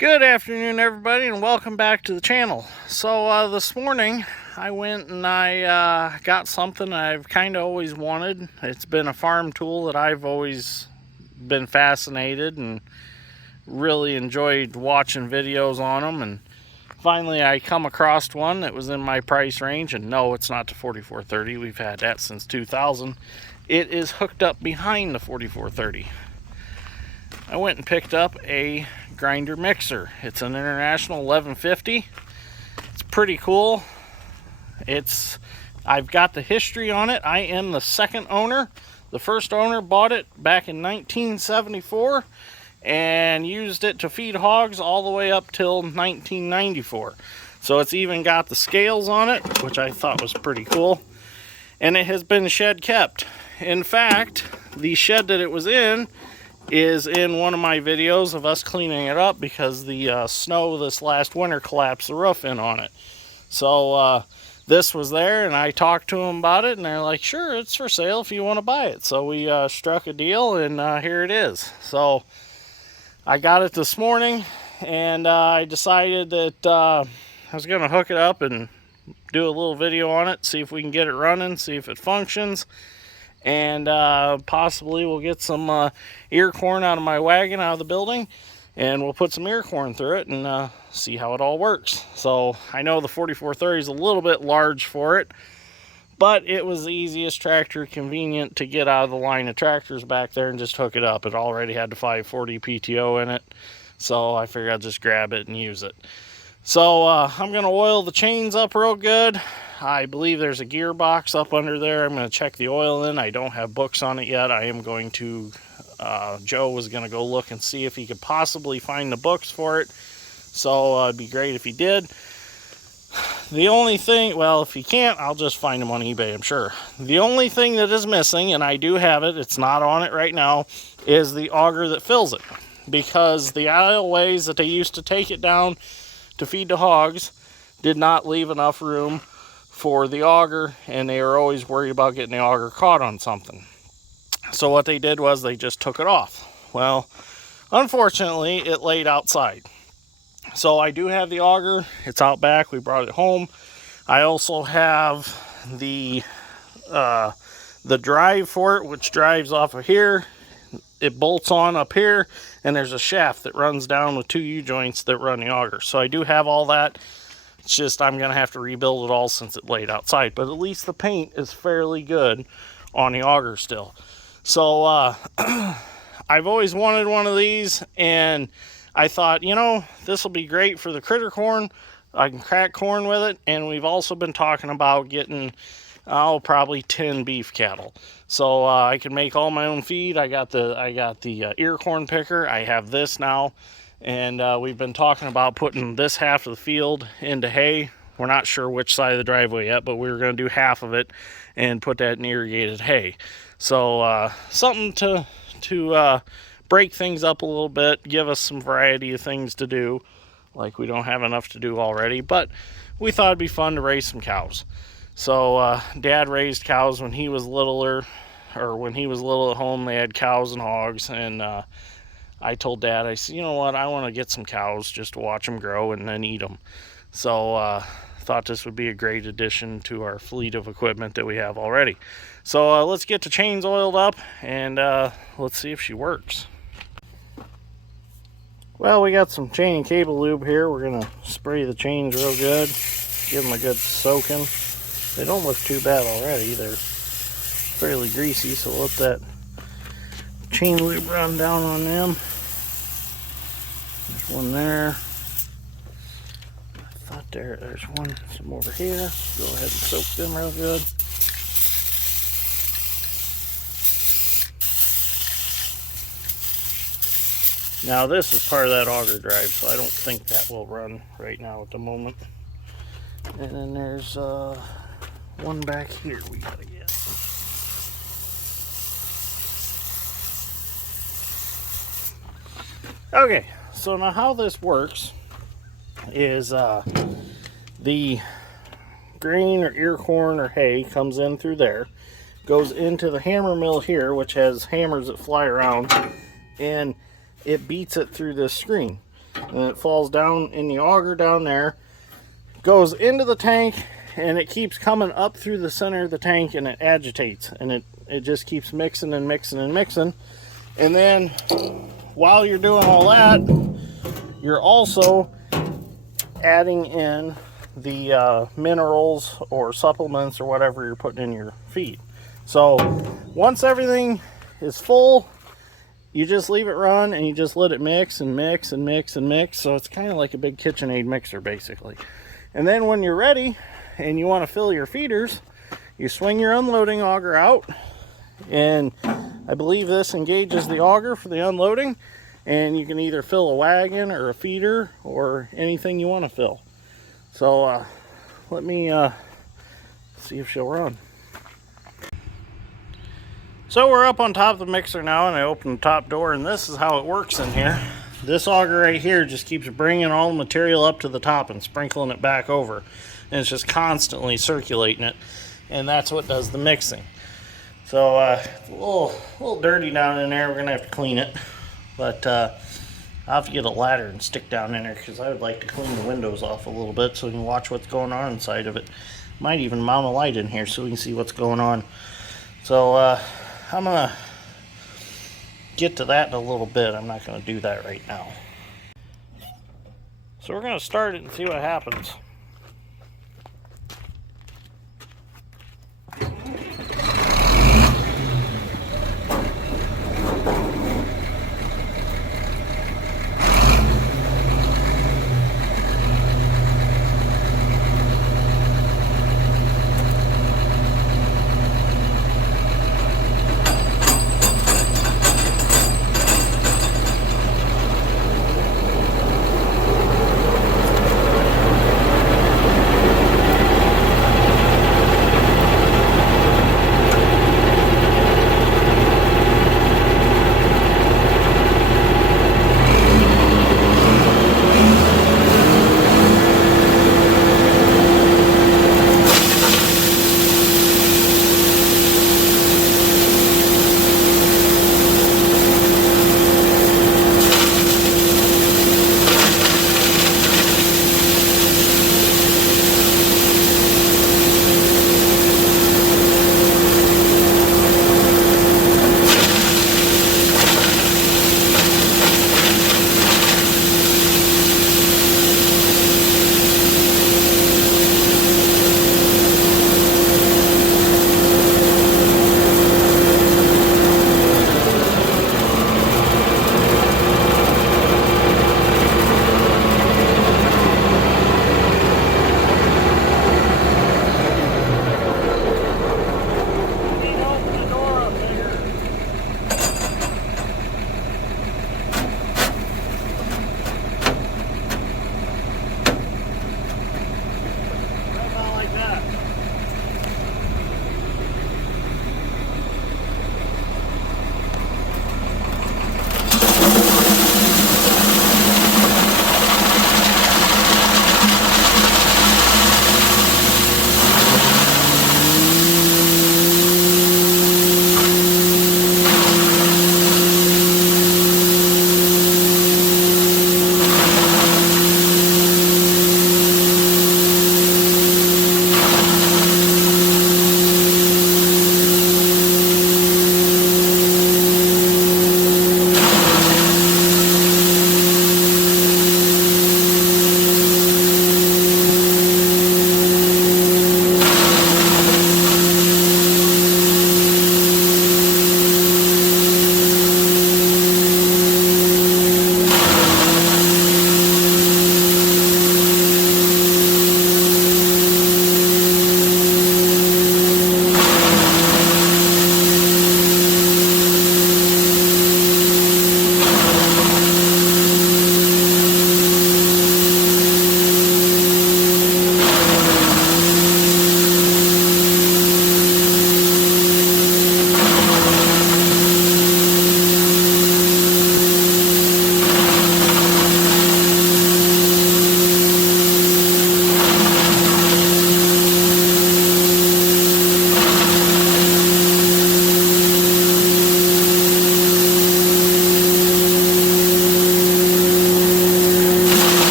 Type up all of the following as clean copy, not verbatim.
Good afternoon, everybody, and welcome back to the channel. So this morning I went and I got something I've kind of always wanted. It's been a farm tool that I've always been fascinated and really enjoyed watching videos on them, and finally I come across one that was in my price range. And no, it's not the 4430. We've had that since 2000. It is hooked up behind the 4430. I went and picked up a grinder mixer. It's an International 1150. It's pretty cool. I've got the history on it. I am the second owner. The first owner bought it back in 1974 and used it to feed hogs all the way up till 1994. So it's even got the scales on it, which I thought was pretty cool. And it has been shed kept. In fact, the shed that it was in is in one of my videos of us cleaning it up because the snow this last winter collapsed the roof in on it. So this was there, and I talked to them about it, and they're like, sure, it's for sale if you want to buy it. So we struck a deal, and here it is. So I got it this morning, and I decided that I was going to hook it up and do a little video on it, see if we can get it running, see if it functions. And possibly we'll get some ear corn out of my wagon, out of the building, and we'll put some ear corn through it and see how it all works. So I know the 4430 is a little bit large for it, but it was the easiest tractor, convenient to get out of the line of tractors back there and just hook it up. It already had the 540 PTO in it, so I figured I'd just grab it and use it. So I'm going to oil the chains up real good. I believe there's a gearbox up under there. I'm going to check the oil in. I don't have books on it yet. I am going to, Joe was going to go look and see if he could possibly find the books for it. So it'd be great if he did. The only thing, well, if he can't, I'll just find them on eBay, I'm sure. The only thing that is missing, and I do have it, it's not on it right now, is the auger that fills it. Because the aisleways that they used to take it down to feed the hogs did not leave enough room for the auger, and they were always worried about getting the auger caught on something. So what they did was they just took it off. Well, unfortunately, it laid outside. So I do have the auger. It's out back. We brought it home. I also have the drive for it, which drives off of here. It bolts on up here, and there's a shaft that runs down with two U-joints that run the auger. So I do have all that. It's just I'm going to have to rebuild it all since it laid outside. But at least the paint is fairly good on the auger still. So I've always wanted one of these, and I thought, you know, this will be great for the critter corn. I can crack corn with it, and we've also been talking about getting, probably 10 beef cattle. So I can make all my own feed. I got the ear corn picker. I have this now. And we've been talking about putting this half of the field into hay. We're not sure which side of the driveway yet, but we were going to do half of it and put that in irrigated hay. So something to break things up a little bit, give us some variety of things to do, like we don't have enough to do already. But we thought it'd be fun to raise some cows. So Dad raised cows when he was littler, or when he was little at home. They had cows and hogs, and I told Dad, I said, you know what, I want to get some cows just to watch them grow and then eat them. So thought this would be a great addition to our fleet of equipment that we have already. So let's get the chains oiled up, and let's see if she works. Well, we got some chain and cable lube here. We're going to spray the chains real good, give them a good soaking. They don't look too bad already. They're fairly greasy, so we'll let that chain lube run down on them. There's one there. I thought there's some over here. Go ahead and soak them real good. Now this is part of that auger drive, so I don't think that will run right now at the moment. And then there's one back here we gotta get. Okay, so now how this works is the grain or ear corn or hay comes in through there, goes into the hammer mill here, which has hammers that fly around, and it beats it through this screen. and it falls down in the auger down there, goes into the tank, and it keeps coming up through the center of the tank, and it agitates, and it just keeps mixing and mixing and mixing. And then while you're doing all that, you're also adding in the minerals or supplements or whatever you're putting in your feed. So once everything is full, you just leave it run and you just let it mix and mix and mix and mix. So it's kind of like a big KitchenAid mixer basically. And then when you're ready and you want to fill your feeders, you swing your unloading auger out, and I believe this engages the auger for the unloading, and you can either fill a wagon or a feeder or anything you want to fill. So let me see if she'll run. So we're up on top of the mixer now, and I opened the top door, and this is how it works in here. This auger right here just keeps bringing all the material up to the top and sprinkling it back over, and it's just constantly circulating it, and that's what does the mixing. So it's a little dirty down in there. We're gonna have to clean it, but I'll have to get a ladder and stick down in there because I would like to clean the windows off a little bit so we can watch what's going on inside of it. Might even mount a light in here so we can see what's going on. So I'm gonna get to that in a little bit. I'm not gonna do that right now. So we're gonna start it and see what happens.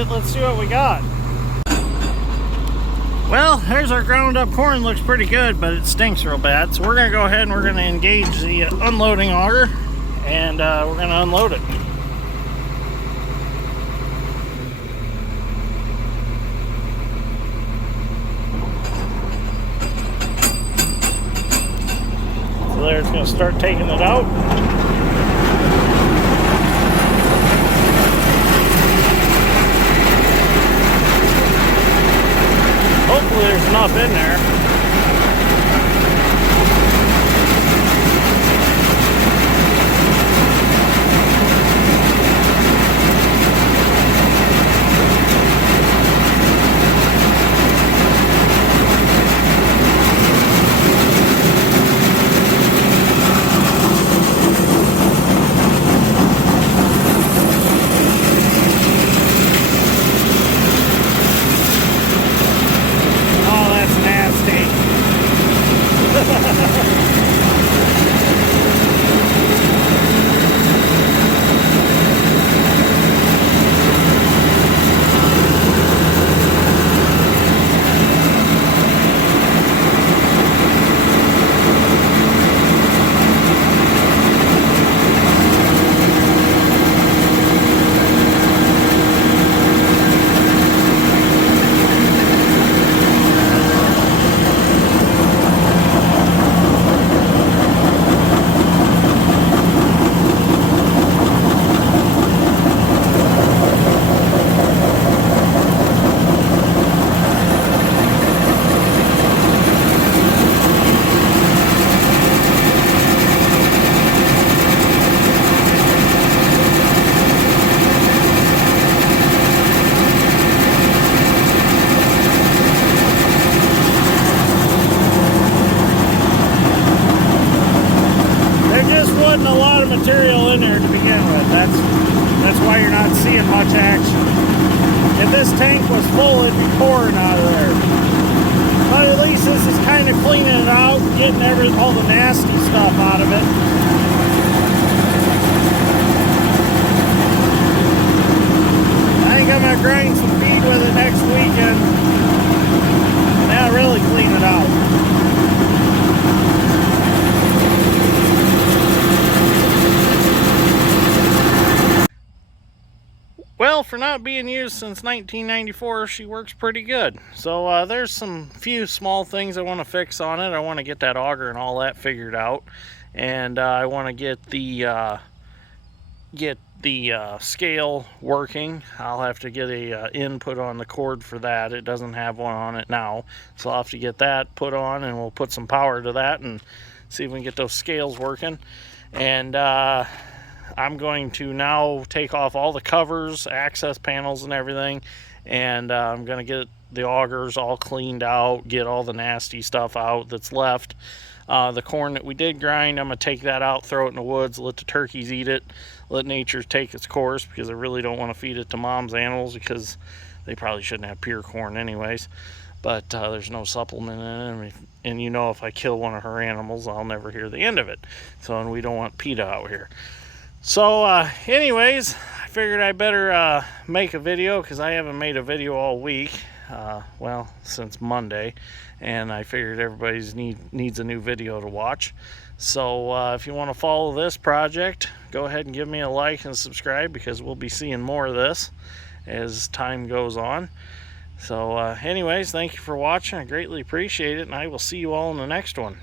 it. Let's see what we got. Well, there's our ground up corn. Looks pretty good, but it stinks real bad. So we're gonna go ahead and we're gonna engage the unloading auger, and we're gonna unload it. So there, it's gonna start taking it out. Hopefully there's enough in there. A lot of material in there to begin with. That's why you're not seeing much action. If this tank was full, it'd be pouring out of there. But at least this is kind of cleaning it out, getting all the nasty stuff out of it. I think I'm gonna grind some feed with it next weekend. Now really clean it out. Well, for not being used since 1994, she works pretty good. So there's some few small things I want to fix on it. I want to get that auger and all that figured out, and I want to get the scale working. I'll have to get a input on the cord for that. It doesn't have one on it now, so I'll have to get that put on, and we'll put some power to that and see if we can get those scales working. And I'm going to now take off all the covers, access panels and everything, and I'm going to get the augers all cleaned out, get all the nasty stuff out that's left. The corn that we did grind, I'm going to take that out, throw it in the woods, let the turkeys eat it, let nature take its course, because I really don't want to feed it to mom's animals, because they probably shouldn't have pure corn anyways. But there's no supplement in it, and you know, if I kill one of her animals, I'll never hear the end of it. So, and we don't want PETA out here. So anyways, I figured I better make a video, because I haven't made a video all week, well, since Monday, and I figured everybody needs a new video to watch. So if you want to follow this project, go ahead and give me a like and subscribe, because we'll be seeing more of this as time goes on. So anyways, thank you for watching. I greatly appreciate it, and I will see you all in the next one.